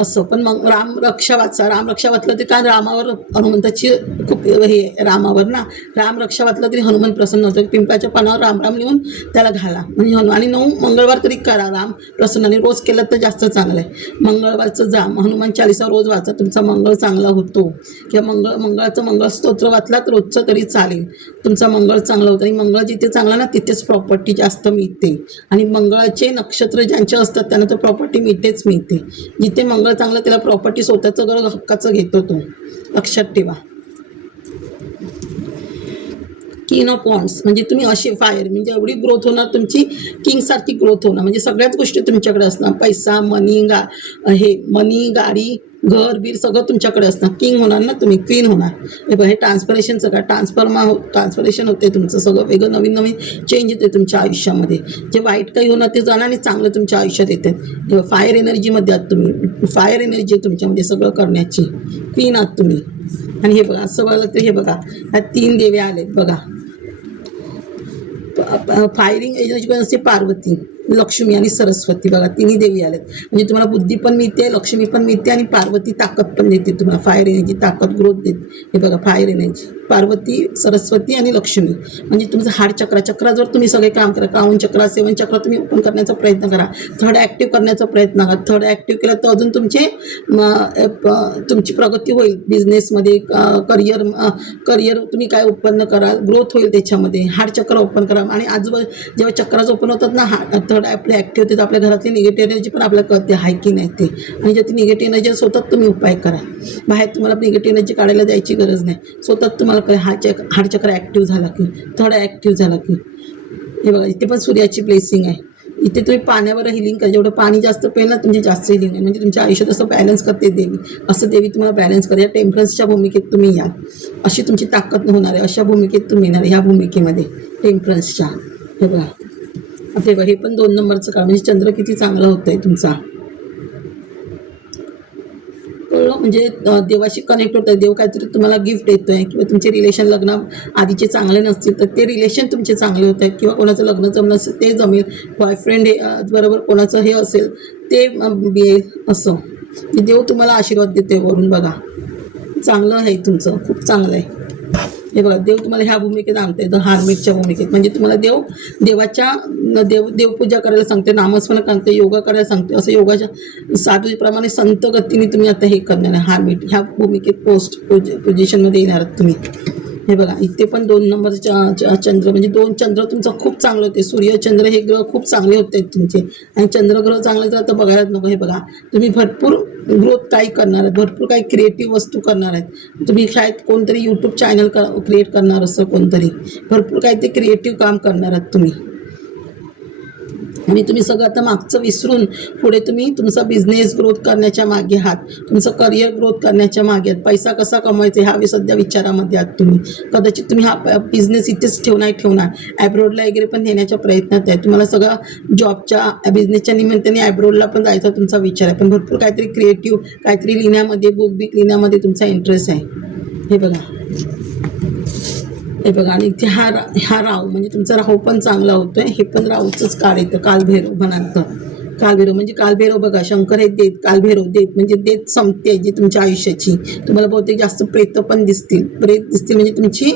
असं. पण मग रामरक्षा वाचा. रामरक्षा वाचलं तरी, कारण रामावर हनुमंताची खूप हे आहे, रामावर ना रामरक्षा वाचलं तरी हनुमान प्रसन्न होतं. पिंपळाच्या पानावर राम लिहून त्याला घाला, म्हणजे आणि 9 मंगळवार तरी करा राम प्रसन्न. आणि रोज केलं तर जास्त चांगलं आहे. मंगळवारचं जा, हनुमान चालीसा रोज वाचा, तुमचा मंगळ चांगला होतो. किंवा मंगळाचं मंगळस्तोत्र वाचला तर रोजचं तरी चालेल, तुमचा मंगळ चांगलं होतं. आणि मंगळ जिथे चांगला ना तिथेच प्रॉपर्टी जास्त मिळते. आणि मंगळाचे नक्षत्र ज्यांचे असतात त्यांना तर प्रॉपर्टी मिळते. जिथे मंगळ चांगलं त्याला प्रॉपर्टी स्वतःचं घर हक्काचं घेतो तो, लक्षात ठेवा. किंग ऑफ वॉन्ड्स म्हणजे तुम्ही असे फायर, म्हणजे एवढी ग्रोथ होणार तुमची, किंग सारखी ग्रोथ होणार. म्हणजे सगळ्याच गोष्टी तुमच्याकडे असणार. पैसा, मनी, गाडी, घर बीर सगळं तुमच्याकडे असणार. किंग होणार ना तुम्ही, क्वीन होणार. हे ट्रान्सफॉर्मेशनचं का, ट्रान्सफॉर्मेशन होते तुमचं. सगळं वेगळं नवीन चेंज येते तुमच्या आयुष्यामध्ये. जे वाईट काही होणार ते जाणार आणि चांगलं तुमच्या आयुष्यात येते. फायर एनर्जीमध्ये आहात तुम्ही, फायर एनर्जी आहे तुमच्यामध्ये सगळं करण्याची, क्वीन आहात तुम्ही. आणि हे बघा असं बघा तर हे बघा ह्या 3 देव्या आलेत बघा. फायरिंग एनर्जी पण असते पार्वती, लक्ष्मी आणि सरस्वती बघा तिन्ही देवी आल्यात. म्हणजे तुम्हाला बुद्धी पण मिळते, लक्ष्मी पण मिळते आणि पार्वती ताकद पण देते तुम्हाला, फायर एनर्जी, ताकद, ग्रोथ देते. हे बघा फायर एनर्जी, पार्वती, सरस्वती आणि लक्ष्मी. म्हणजे तुमचं हार्ट चक्रावर तुम्ही सगळे काम करा. क्राऊन चक्र, 7 चक्र तुम्ही ओपन करण्याचा प्रयत्न करा. थर्ड ॲक्टिव्ह करण्याचा प्रयत्न करा. थर्ड ॲक्टिव्ह केलं तर अजून तुमची प्रगती होईल बिझनेसमध्ये, करिअर तुम्ही काय उत्पन्न कराल, ग्रोथ होईल त्याच्यामध्ये. हार्ट चक्र ओपन करा आणि जेव्हा चक्राचं ओपन होतात ना, थर्ड आपले ॲक्टिव्ह होते तर आपल्या घरातली निगेटिव्ह एनर्जी पण आपल्याला कळते आहे की नाही ते. आणि जर ती निगेटिव्ह एनर्जी स्वतः तुम्ही उपाय करा. बाहेर तुम्हाला निगेटिव्ह एनर्जी काढायला जायची गरज नाही. स्वतः तुम्हाला हार्ट चक्र ॲक्टिव्ह झाला की, थर्ड ॲक्टिव्ह झाला की. हे बघा इथे पण सूर्याची ब्लेसिंग आहे. इथे तुम्ही पाण्यावर हिलिंग करा. जेवढं पाणी जास्त पेल ना तुमची जास्त हिलिंग आहे. म्हणजे तुमच्या आयुष्यात असं बॅलन्स करते देवी, असं देवी तुम्हाला बॅलन्स करा. या टेम्परन्सच्या भूमिकेत तुम्ही या, अशी तुमची ताकद होणार आहे. अशा भूमिकेत तुम्ही येणार ह्या भूमिकेमध्ये टेम्परन्सच्या. हे बघा आता हे पण 2 नंबरचं काळ. म्हणजे चंद्र किती चांगला होत आहे तुमचा, कळलं. म्हणजे देवाशी कनेक्ट होत आहे. देव काहीतरी तुम्हाला गिफ्ट देतो आहे, किंवा तुमचे रिलेशन लग्न आधीचे चांगले नसतील तर ते रिलेशन तुमचे चांगले होत आहेत, किंवा कोणाचं लग्न जमलं असेल ते जमेल, बॉयफ्रेंड हे बरोबर कोणाचं हे असेल ते येईल. असं देव तुम्हाला आशीर्वाद देते वरून. बघा चांगलं आहे तुमचं, खूप चांगलं आहे. हे बघा देव तुम्हाला ह्या भूमिकेत आणते, द हार्मिटच्या भूमिकेत. म्हणजे तुम्हाला देवाच्या देवपूजा करायला सांगते, नामस्मरण सांगते, योगा करायला सांगते. असं योगाच्या साधूप्रमाणे संत गतीने तुम्ही आता हे करणार आहे. हार्मिट ह्या भूमिकेत पोझिशनमध्ये येणार आहात तुम्ही. हे बघा इथे पण 2 नंबरचा चंद्र. म्हणजे 2 चंद्र तुमचं खूप चांगलं होते. सूर्य चंद्र हे ग्रह खूप चांगले होते तुमचे. आणि चंद्रग्रह चांगले तर बघायलाच नको. हे बघा तुम्ही भरपूर ग्रोथ काही करणार आहेत, भरपूर काही क्रिएटिव्ह वस्तू करणार आहेत तुम्ही. शाळेत कोणतरी यूट्यूब चॅनल क्रिएट करणार असं कोणतरी, भरपूर काही ते क्रिएटिव्ह काम करणार आहात तुम्ही. आणि तुम्ही सगळं आता मागचं विसरून पुढे तुम्ही तुमचा बिझनेस ग्रोथ करण्याच्या मागे आहात, तुमचं करिअर ग्रोथ करण्याच्या मागे आहात. पैसा कसा कमवायचा ह्या सध्या विचारामध्ये आहात तुम्ही. कदाचित तुम्ही हा बिझनेस इथेच ठेवणार, ॲब्रोडला वगैरे पण नेण्याच्या प्रयत्नात आहे. तुम्हाला सगळं जॉबच्या बिझनेसच्या निमित्ताने ॲब्रोडला पण जायचा तुमचा विचार आहे. पण भरपूर काहीतरी क्रिएटिव्ह, काहीतरी लिहिण्यामध्ये, बुक लिहिण्यामध्ये तुमचा इंटरेस्ट आहे. हे बघा हे बघा. आणि इथे हा राहू, म्हणजे तुमचा राहू पण चांगला होतोय. हे पण राहूचंच काळ येतं, कालभैरव म्हणाल तर. कालभैरव म्हणजे कालभैरव बघा, शंकर हे देत, कालभैरव देत म्हणजे देत संपते जी तुमच्या आयुष्याची. तुम्हाला बहुतेक जास्त प्रेत पण दिसतील, म्हणजे तुमची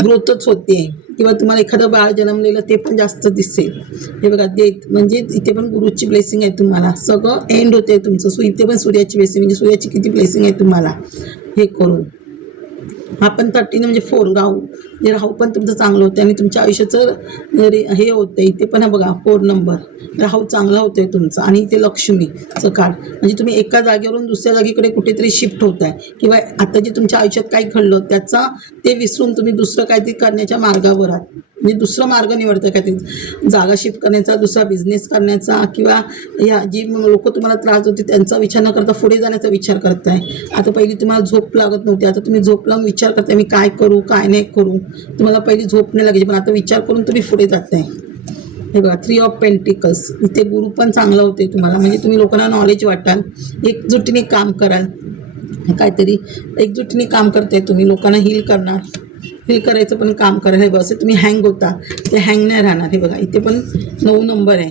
ग्रोथच होते. किंवा तुम्हाला एखादं बाळ जन्मलेलं ते पण जास्त दिसेल. हे बघा देत म्हणजे इथे पण गुरुची ब्लेसिंग आहे तुम्हाला. सगळं एंड होते तुमचं. इथे पण सूर्याची ब्लेसिंग, म्हणजे सूर्याची किती ब्लेसिंग आहे तुम्हाला हे करून. हा पण 13 म्हणजे 4 राहू, म्हणजे राहू पण तुमचं चांगलं होतं आणि तुमच्या आयुष्याचं हे होतं. इथे पण हा बघा 4 नंबर राहू चांगला होतोय तुमचा. आणि इथे लक्ष्मीचं काळ, म्हणजे तुम्ही एका जागेवरून दुसऱ्या जागेकडे कुठेतरी शिफ्ट होत आहे, किंवा आता जे तुमच्या आयुष्यात काही घडलं त्याचा ते विसरून तुम्ही दुसरं काहीतरी करण्याच्या मार्गावर आहात. म्हणजे दुसरा मार्ग निवडतं का, ते जागा शिफ्ट करण्याचा, दुसरा बिझनेस करण्याचा, किंवा या जी लोक तुम्हाला त्रास होते त्यांचा विचार न करता पुढे जाण्याचा विचार करताय. आता पहिली तुम्हाला झोप लागत नव्हती, आता तुम्ही झोप लावून विचार करताय मी काय करू काय नाही करू. तुम्हाला पहिली झोप नाही लागायची, पण आता विचार करून तुम्ही पुढे जाताय. हे बघा 3 ऑफ पेंटिकल्स, इथे गुरु पण चांगला होते तुम्हाला. म्हणजे तुम्ही लोकांना नॉलेज वाटाल, एकजुटीने काम कराल, काहीतरी एकजुटीने काम करताय तुम्ही, लोकांना हील करणार, हील करायचं पण काम करा. हे बघा असं तुम्ही हँग होता ते हँग नाही राहणार. हे बघा इथे पण 9 नंबर आहे.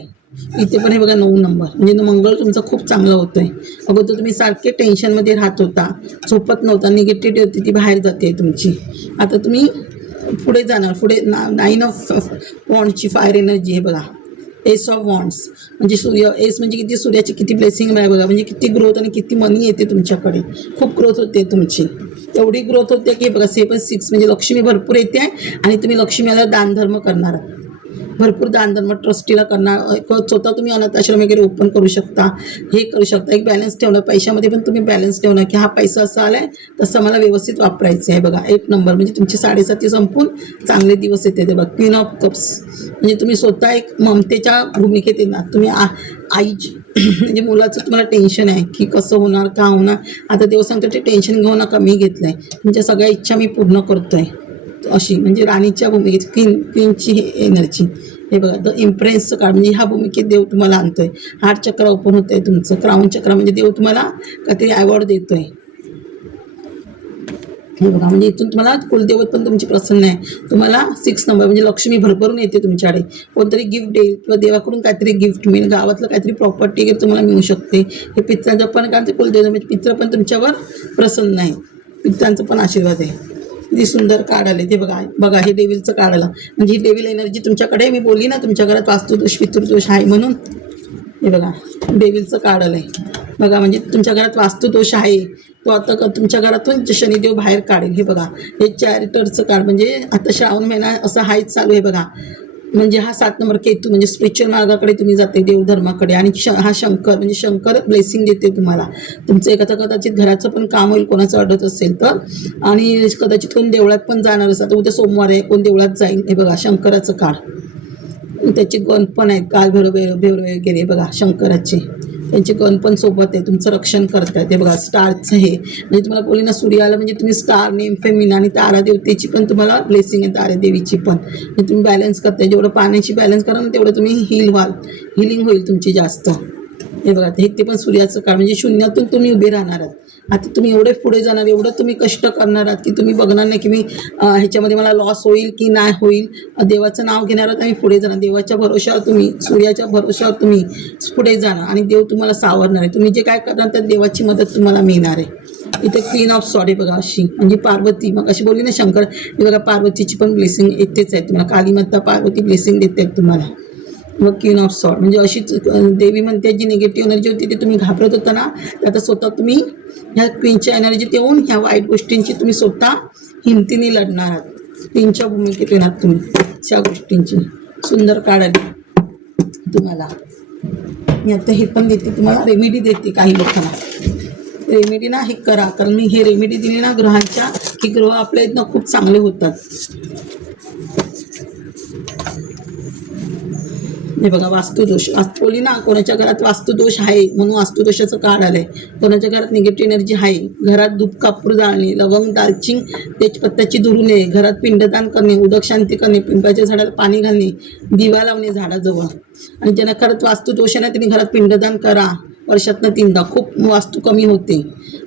इथे पण हे बघा 9 नंबर, म्हणजे मंगळ तुमचा खूप चांगला होतो आहे. अगोदर तुम्ही सारखे टेन्शनमध्ये राहत होता, झोपत नव्हता, निगेटिव्हिटी होती ती बाहेर जाते तुमची. आता तुम्ही पुढे जाणार. पुढे 9 ऑफ वॉन्ड्सची फायर एनर्जी. हे बघा एस ऑफ वॉन्ड्स, म्हणजे सूर्य. एस म्हणजे किती, सूर्याची किती ब्लेसिंग आहे बघा. म्हणजे किती ग्रोथ आणि किती मनी येते तुमच्याकडे. खूप ग्रोथ होते तुमची, एवढी ग्रोथ होते की बघा 7-6 म्हणजे लक्ष्मी भरपूर येते आहे. आणि तुम्ही लक्ष्मीला दानधर्म करणार आहात, भरपूर दानधर्म ट्रस्टीला करणार. स्वतः तुम्ही अनाथ आश्रम वगैरे ओपन करू शकता, हे करू शकता. एक बॅलन्स ठेवणं, पैशामध्ये पण तुम्ही बॅलन्स ठेवणं की हा पैसा असा आला आहे तसं मला व्यवस्थित वापरायचं आहे. बघा 8 नंबर म्हणजे तुमचे 7.5 संपून चांगले दिवस येते. ते बघा क्वीन ऑफ कप्स, म्हणजे तुम्ही स्वतः एक ममतेच्या भूमिकेत येणार. तुम्ही आईची म्हणजे मुलाचं तुम्हाला टेन्शन आहे की कसं होणार का होणार. आता देव सांगतो ते टेन्शन घेऊ नका, मी घेतलं आहे, तुमच्या सगळ्या इच्छा मी पूर्ण करतो आहे. अशी म्हणजे राणीच्या भूमिकेत क्वीनची एनर्जी. हे बघा द इम्प्रेसचं काळ, म्हणजे ह्या भूमिकेत देव तुम्हाला आणतोय. हार्ट चक्र ओपन होत आहे तुमचं. क्राऊन चक्र म्हणजे देव तुम्हाला काहीतरी अवॉर्ड देतोय. हे बघा, म्हणजे इथून तुम्हाला कुलदेवत पण तुमची प्रसन्न आहे. तुम्हाला 6 नंबर म्हणजे लक्ष्मी भरभरून येते तुमच्याकडे. कोणतरी गिफ्ट देईल किंवा देवाकडून काहीतरी गिफ्ट मिळेल, गावातलं काहीतरी प्रॉपर्टी वगैरे तुम्हाला मिळू शकते. हे पित्रांचं पण, कारण ते कुलदेव म्हणजे पित्र पण तुमच्यावर प्रसन्न आहे, पित्रांचा पण आशीर्वाद आहे. किती सुंदर कार्ड आले ते बघा. बघा, हे डेव्हिलचं कार्ड आलं, म्हणजे ही डेव्हिल एनर्जी तुमच्याकडे. मी बोलली ना तुमच्या घरात वास्तुदोष पितृदोष आहे म्हणून. हे बघा, डेव्हिलचं कार्ड आलं आहे बघा, म्हणजे तुमच्या घरात वास्तुदोष आहे तो आता तुमच्या घरातून शनिदेव बाहेर काढेल. हे बघा, हे चॅरिटरचं कार्ड, म्हणजे आता श्रावण महिना असं हायच चालू आहे बघा. म्हणजे हा 7 नंबर केतू, म्हणजे स्पिरिच्युअल मार्गाकडे तुम्ही जाते, देवधर्माकडे. आणि हा शंकर, म्हणजे शंकर ब्लेसिंग देते तुम्हाला. तुमचं एखादं कदाचित घराचं पण काम होईल कोणाचं अडत असेल तर. आणि कदाचित कोण देवळात पण जाणार असेल तर उद्या सोमवार आहे, कोण देवळात जाईल. हे बघा, शंकराचं कार्ड. त्याचे गण पण आहेत, काल भैरव वगैरे बघा शंकराचे. त्यांचे गण पण सोबत आहे, तुमचं रक्षण करतायत. ते बघा, स्टारचं हे म्हणजे तुम्हाला बोलली ना, सूर्याला म्हणजे तुम्ही स्टार नेम फेमिन, आणि तारादेवतेची पण तुम्हाला ब्लेसिंग आहे, तारादेवीची पण. म्हणजे तुम्ही बॅलन्स करताय, जेवढं पाण्याची बॅलन्स करा ना तेवढं तुम्ही हिलिंग होईल तुमची जास्त. हे बघा, ते पण सूर्याचं काळ, म्हणजे शून्यातून तुम्ही उभे राहणार आहात. आता तुम्ही एवढे पुढे जाणार, एवढं तुम्ही कष्ट करणार आहात की तुम्ही बघणार नाही की मी ह्याच्यामध्ये मला लॉस होईल की नाही होईल. देवाचं नाव घेणार आहात आणि पुढे जाणार. देवाच्या भरोशावर तुम्ही, सूर्याच्या भरोशावर तुम्ही पुढे जाणार आणि देव तुम्हाला सावरणार आहे. तुम्ही जे काय करणार तर देवाची मदत तुम्हाला मिळणार आहे. इथे क्वीन ऑफ सॉर्ड आहे बघा, अशी म्हणजे पार्वती. मग अशी बोलली ना शंकर, हे बघा पार्वतीची पण ब्लेसिंग येतेच आहे तुम्हाला. काली माता पार्वती ब्लेसिंग देते तुम्हाला. मग क्वीन ऑफ सॉर्ड म्हणजे अशीच देवी म्हणते, जी निगेटिव्ह एनर्जी होती ते तुम्ही घाबरत होता ना, ते आता स्वतः तुम्ही ह्या क्वीनच्या एनर्जीत येऊन ह्या वाईट गोष्टींची तुम्ही स्वतः हिमतीने लढणार आहात. क्वीनच्या भूमिकेत येणार तुम्ही त्या गोष्टींची. सुंदर कार्ड आली तुम्हाला. मी आता हे पण देते तुम्हाला, रेमेडी देते काही लोकांना. रेमेडी ना हे करा, कारण मी हे रेमेडी दिली ना ग्रहांच्या, की ग्रह आपल्या इथनं खूप चांगले होतात. हे बघा, वास्तुदोष. बोली ना, कोणाच्या घरात वास्तुदोष आहे म्हणून वास्तुदोषाचं कार्ड आलंय. कोणाच्या घरात निगेटिव्ह एनर्जी आहे, घरात दूध कापूर जाळणे, लवंग दालचिंग तेजपत्त्याची दुरू नये, घरात पिंडदान करणे, उदक शांती करणे, पिंपळाच्या झाडाला पाणी घालणे, दिवा लावणे झाडाजवळ. आणि ज्यांना खरंच वास्तुदोष आहे ना त्यांनी घरात पिंडदान करा वर्षातनं 3दा, खूप वास्तू कमी होते.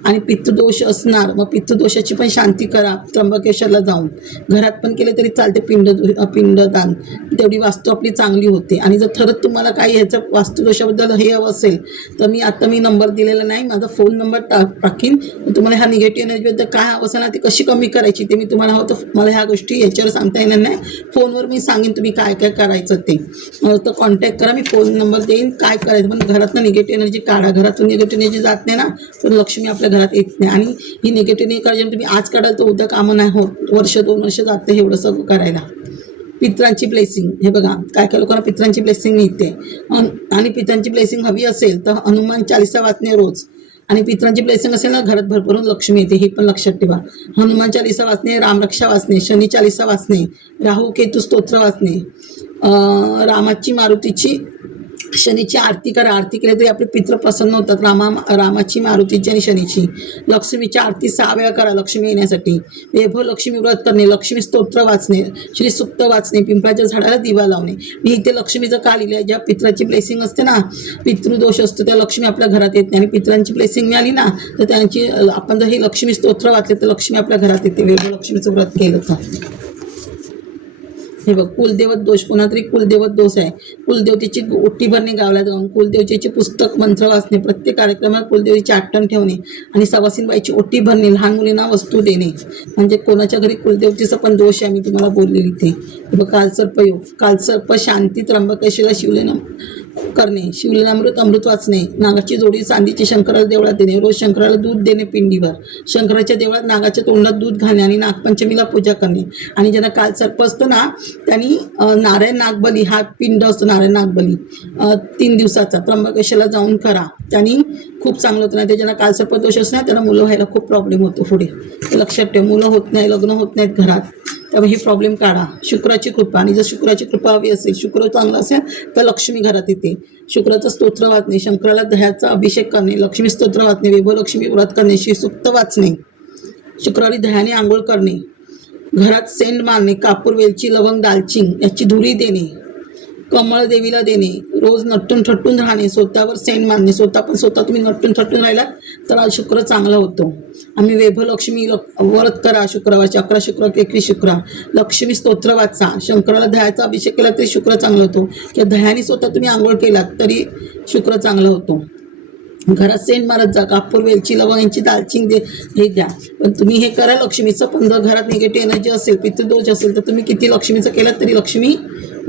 आणि पित्तदोष असणार, मग पित्तदोषाची पण शांती करा त्र्यंबकेश्वरला जाऊन. घरात पण केले तरी चालते पिंडदान, तेवढी वास्तू आपली चांगली होते. आणि जर खरंच तुम्हाला काही ह्याचं वास्तुदोषाबद्दल हे हवं असेल तर मी नंबर दिलेला नाही, माझा फोन नंबर टाकीन. तुम्हाला ह्या निगेटिव्ह एनर्जीबद्दल काय हवं असेल ना, ती कशी कमी करायची ते मी तुम्हाला हवं तर मला ह्या गोष्टी याच्यावर सांगता येणार नाही. फोनवर मी सांगेन तुम्ही काय काय करायचं ते. तर कॉन्टॅक्ट करा, मी फोन नंबर देईन काय करायचं. पण घरातनं निगेटिव्ह एनर्जी काढा. घरातून निगेटिव्ह एनर्जी जात नाही ना तर लक्ष्मी आपल्या घरात येत नाही. आणि ही निगेटिव्ह एनर्जी तुम्ही आज काढाल तर उद्या कामं नाही होत, 1-2 वर्ष जाते एवढं सगळं करायला. पित्रांची ब्लेसिंग, हे बघा काय काय लोकांना पित्रांची ब्लेसिंग मिळते. आणि पित्रांची ब्लेसिंग हवी असेल तर हनुमान चालीसा वाचणे रोज. आणि पित्रांची ब्लेसिंग असेल ना घरात भरभरून लक्ष्मी येते, हे पण लक्षात ठेवा. हनुमान चालीसा वाचणे, रामरक्षा वाचणे, शनी चालीसा वाचणे, राहू केतू स्तोत्र वाचणे, रामाची मारुतीची शनीची आरती करा. आरती केली तरी आपले पित्र प्रसन्न होतात. रामाची, मारुतीची आणि शनीची. लक्ष्मीची आरती 6 वेळा करा लक्ष्मी येण्यासाठी. वैभव लक्ष्मी व्रत करणे, लक्ष्मी स्तोत्र वाचणे, श्री सुक्त वाचणे, पिंपळाच्या झाडाला दिवा लावणे. मी इथे लक्ष्मीचं का लिहिलं आहे, ज्या पित्राची ब्लेसिंग असते ना, पितृदोष असतो त्या लक्ष्मी आपल्या घरात येत नाही. आणि पित्रांची ब्लेसिंग मिळाली ना तर त्यांची, आपण जर हे लक्ष्मी स्तोत्र वाचले तर लक्ष्मी आपल्या घरात येते, वैभव लक्ष्मीचं व्रत केलं तर. हे बघ, कुलदेवत दोष, कोणातरी कुलदेवत दोष आहे. कुलदेवतेची ओटी भरणे गावाला जाऊन, कुलदेवतेचे पुस्तक मंत्र वाचणे, प्रत्येक कार्यक्रमात कुलदेवीची आठवण ठेवणे आणि सवासीनबाईची ओटी भरणे, लहान मुलींना वस्तू देणे. म्हणजे कोणाच्या घरी कुलदेवतेचा पण दोष आहे, मी तुम्हाला बोललेली ते. बघ, कालसर्पयोग, कालसर्प शांती, त्र्यंबकेश्वरला शिवलेलं करणे, शिवलीलामृत अमृत वाचणे, नागाची जोडी चांदीची शंकराला देवळात देणे, रोज शंकराला दूध देणे पिंडीवर, शंकराच्या देवळात नागाच्या तोंडात दूध घालणे आणि नागपंचमीला पूजा करणे. आणि ज्यांना कालसर्प असतो ना त्यांनी नारायण नागबली, हा पिंड असतो नारायण नागबली 3 दिवसाचा त्र्यंबकेश्वरला जाऊन करा, त्यांनी खूप चांगलं होतं. नाही ज्यांना कालसर्प दोष असतो ना त्यांना मुलं व्हायला खूप प्रॉब्लेम होतो पुढे, लक्षात ठेव. मुलं होत नाही, लग्न होत नाहीत घरात, त्यामुळे हे प्रॉब्लेम काढा. शुक्राची कृपा, आणि जर शुक्राची कृपा हवी असेल, शुक्र चांगला असेल तर लक्ष्मी घरात येते. शुक्राचं स्तोत्र वाचणे, शंकराला दह्याचा अभिषेक करणे, लक्ष्मी स्तोत्र वाचणे, वैभव लक्ष्मी व्रत करणे, श्रीसुक्त वाचणे, शुक्रवारी दह्याने आंघोळ करणे, घरात सेंट मारणे, कापूर, वेलची, लवंग, दालचिंग याची धुरी देणे, कमळ देवीला देणे, रोज नटून थटून राहणे, स्वतःवर सेंट मारणे, स्वतः तुम्ही नटून थटून राहिलात तर आज शुक्र चांगला होतो. आम्ही वैभवलक्ष्मी व्रत करा शुक्रवारचे, 11 शुक्रवार 21 शुक्रवार, लक्ष्मी स्तोत्र वाचा, शंकराला दह्याचा अभिषेक केला तरी शुक्र चांगला होतो, किंवा दह्याने स्वतः तुम्ही आंघोळ केलात तरी शुक्र चांगला होतो. घरात सेंट मारत जा, कापूर, वेलची, लवंग यांची दालचिनी हे द्या. पण तुम्ही हे करा लक्ष्मीचं. पण जर घरात निगेटिव्ह एनर्जी असेल, पितृदोष असेल, तर तुम्ही किती लक्ष्मीचं केलं तरी लक्ष्मी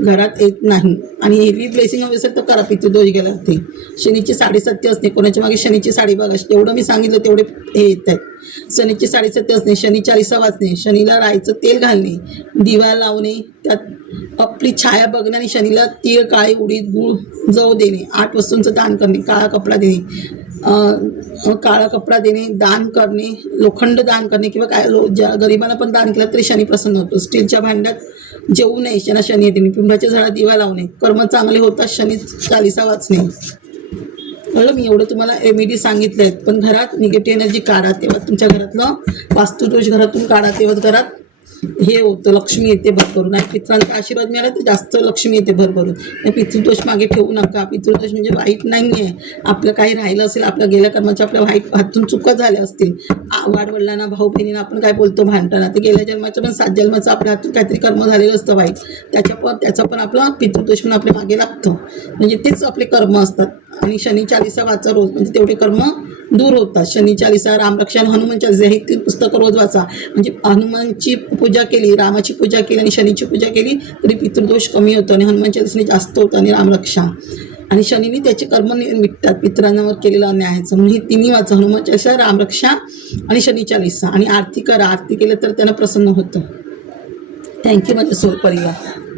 घरात येत नाही. आणि हेवी ब्लेसिंग हवी असेल तर करा, पितृदोष गेला ते. शनीची 7.5 असणे, कोणाच्या मागे शनीची साडी बघा, जेवढं मी सांगितलं तेवढे हे येत आहेत. शनीची 7.5 असणे, शनी 40 वाचणे, शनीला राईचं तेल घालणे, दिवा लावणे, त्यात आपली छाया बघणे आणि शनीला तीळ, काळी उडीद, गूळ, जव देणे, 8 वस्तूंचं दान करणे, काळा कपडा देणे, दान करणे, लोखंड दान करणे, किंवा काय ज्या गरिबांना पण दान केलं तरी शनी प्रसन्न होतो. स्टीलच्या भांड्यात जेवू नये, शनी येते. पिंपळाच्या झाडात दिवा लावणे, कर्म चांगले होतात, शनी 40 वाचणे. कळलं, मी एवढं तुम्हाला रेमेडी सांगितले आहेत. पण घरात निगेटिव्ह एनर्जी काढा, तेव्हा तुमच्या घरातलं वास्तुदोष घरातून काढा, तेव्हाच घरात हे होतं, लक्ष्मी येते भरभरून. आणि पितरांचा आशीर्वाद मिळाला तर जास्त लक्ष्मी येते भरभरून. पितृदोष मागे ठेवू नका. पितृदोष म्हणजे वाईट नाही आहे. आपलं काही राहिलं असेल, आपल्या गेल्या कर्माच्या आपल्या वाईट हातून चुका झाल्या असतील, वाडवडिलांना, भाऊ बहिणींना आपण काय बोलतो भांडताना, ते गेल्या जन्माचं पण 7 जन्माचं आपल्या हातून काहीतरी कर्म झालेलं असतं वाईट, त्याचा पण आपला पितृदोष पण आपल्या मागे लागतो. म्हणजे तेच आपले कर्म असतात. आणि शनी 40 वाचा रोज, म्हणजे तेवढे कर्म दूर होतात. शनी 40, रामरक्षा, हनुमान 40 ही 3 पुस्तकं रोज वाचा. म्हणजे हनुमानची पूजा केली, रामाची पूजा केली आणि शनीची पूजा केली तरी पितृदोष कमी होतो आणि हनुमान 40 जास्त होतं. आणि रामरक्षा आणि शनीने त्याचे कर्म मिटतात, पितरांवर केलेला अन्यायाचं. म्हणून ही 3 वाचा, हनुमान 40, रामरक्षा आणि शनी 40. आणि आरती करा, आरती केलं तर त्यांना प्रसन्न होतं. थँक्यू माझ्या सोल परिवार.